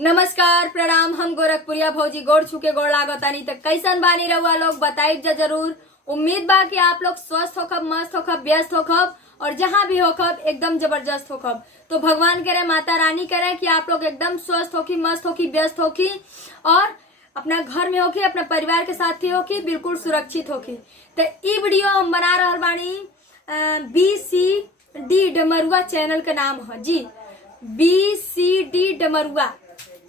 नमस्कार प्रणाम। हम गोरखपुरिया भौजी गोड़ छुके गोड़ लागतानी तो कैसन बानी रहुआ लोग बताइब जरूर। उम्मीद बा कि आप लोग स्वस्थ होखब, मस्त होखब, व्यस्त होखब और जहाँ भी होखब एकदम जबरदस्त होखब। तो भगवान करे, माता रानी करे कि आप लोग एकदम स्वस्थ होखी, मस्त होखी, व्यस्त होखी और अपना घर में होखी, अपना परिवार के साथ ही होखी, बिल्कुल सुरक्षित होखी। तो ई वीडियो हम बना रहल बानी BCD डमरुआ चैनल का नाम है जी। BCD डमरुआ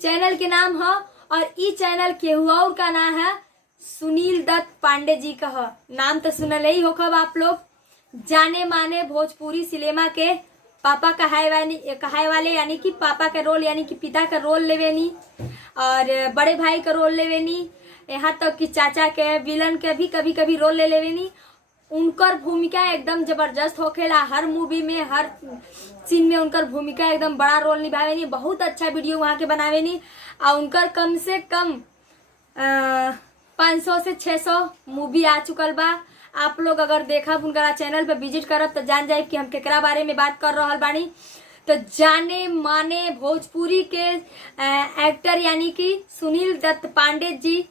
चैनल के नाम है और ई चैनल केहू और का नाम है सुनील दत्त पांडे जी का है। नाम तो सुनल ही होखब आप लोग। जाने माने भोजपुरी सिनेमा के पापा कहाए वाले यानी कि पापा का रोल यानी कि पिता का रोल लेवेनी और बड़े भाई का रोल लेवेनी, यहाँ तक कि चाचा के विलन के भी कभी कभी रोल ले लेवेनी। उनकर भूमिका एकदम जबरदस्त होखेला। हर मूवी में, हर सीन में उनकर भूमिका एकदम बड़ा रोल निभावेनी। बहुत अच्छा वीडियो वहाँ के बनावेनी और उनकर कम से कम 500 से 600 मूवी आ चुकल बा। आप लोग अगर देखब उनका चैनल पे विजिट करब तो जान जाए कि हम केकरा बारे में बात कर रहल बानी। तो जाने माने भोजपुरी के एक्टर यानी कि सुनील दत्त पांडे जी,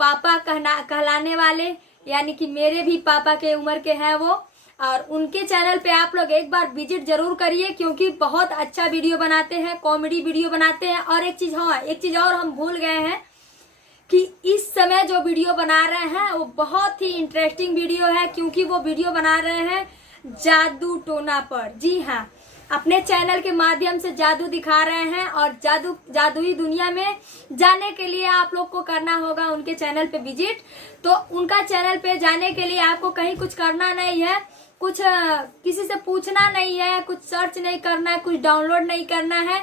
पापा कहलाने वाले यानी कि मेरे भी पापा के उम्र के हैं वो। और उनके चैनल पे आप लोग एक बार विजिट जरूर करिए क्योंकि बहुत अच्छा वीडियो बनाते हैं, कॉमेडी वीडियो बनाते हैं। और एक चीज और हम भूल गए हैं कि इस समय जो वीडियो बना रहे हैं वो बहुत ही इंटरेस्टिंग वीडियो है क्योंकि वो वीडियो बना रहे हैं जादू टोना पर। जी हाँ, अपने चैनल के माध्यम से जादू दिखा रहे हैं और जादुई दुनिया में जाने के लिए आप लोग को करना होगा उनके चैनल पे विजिट। तो उनका चैनल पे जाने के लिए आपको कहीं कुछ करना नहीं है, कुछ किसी से पूछना नहीं है, कुछ सर्च नहीं करना है, कुछ डाउनलोड नहीं करना है।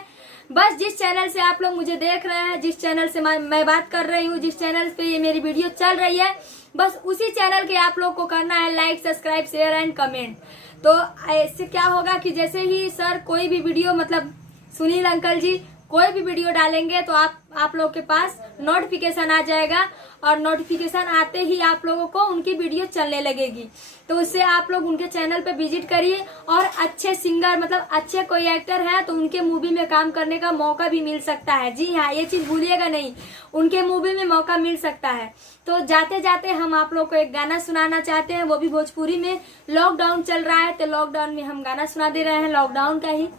बस जिस चैनल से आप लोग मुझे देख रहे हैं, जिस चैनल से मैं बात कर रही हूँ, जिस चैनल पे ये मेरी वीडियो चल रही है, बस उसी चैनल के आप लोग को करना है लाइक, सब्सक्राइब, शेयर एंड कमेंट। तो ऐसे क्या होगा कि जैसे ही सर कोई भी वीडियो मतलब सुनील अंकल जी कोई भी वीडियो डालेंगे तो आप लोग के पास नोटिफिकेशन आ जाएगा और नोटिफिकेशन आते ही आप लोगों को उनकी वीडियो चलने लगेगी। तो उससे आप लोग उनके चैनल पे विजिट करिए और अच्छे सिंगर मतलब अच्छे कोई एक्टर है तो उनके मूवी में काम करने का मौका भी मिल सकता है। जी हाँ, ये चीज भूलिएगा नहीं, उनके मूवी में मौका मिल सकता है। तो जाते जाते हम आप लोग को एक गाना सुनाना चाहते हैं, वो भी भोजपुरी में। लॉकडाउन चल रहा है तो लॉकडाउन में हम गाना सुना दे रहे हैं लॉकडाउन का ही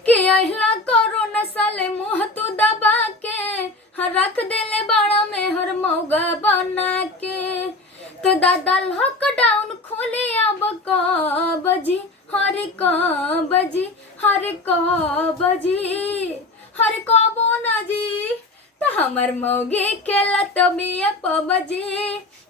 कि अहिला कोरोना साले मुंह तू दबा के रख देले बड़ा में हर मौगा बना के। तो दादा लॉकडाउन खोले अब कब जी, हर कब जी, हर कब जी, हर कबो ना जी। तो हमर मौगे खेलत बिया पबजी,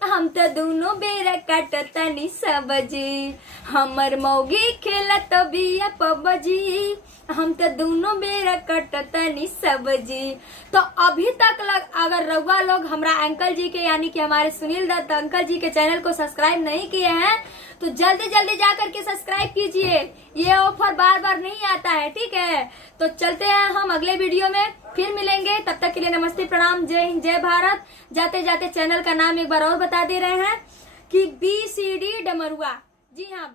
हम तो दोनों बेरा काटतनी सब्जी। हमर मौगे खेलत बिया पबजी, हम तो दोनों बेरा कटतनी सब्जी। तो अभी तक अगर रउआ लोग हमारा अंकल जी के यानी कि हमारे सुनील दत्त अंकल जी के चैनल को सब्सक्राइब नहीं किए हैं तो जल्दी जल्दी जा करके सब्सक्राइब कीजिए। ये ऑफर बार बार नहीं आता है, ठीक है। तो चलते हैं हम अगले वीडियो में, फिर मिलेंगे। तब तक के लिए नमस्ते, प्रणाम, जय हिंद, जय भारत। जाते जाते चैनल का नाम एक बार और बता दे रहे हैं कि BCD डमरुआ। जी हाँ,